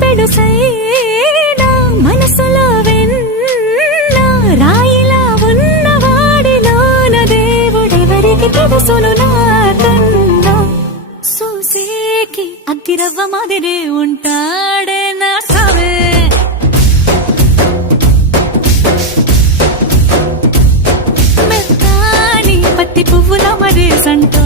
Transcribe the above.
పెడుసైనా మనసులో వెన్న రాయిలా ఉన్నవాడిలోన దేవుడెవరికి తెలుసును నాకన్నా చూసేకి అగ్గిరవ్వ మాదిరి ఉంటాడే నా సావే మెత్తాని పత్తి పువ్వుల మరి సంటో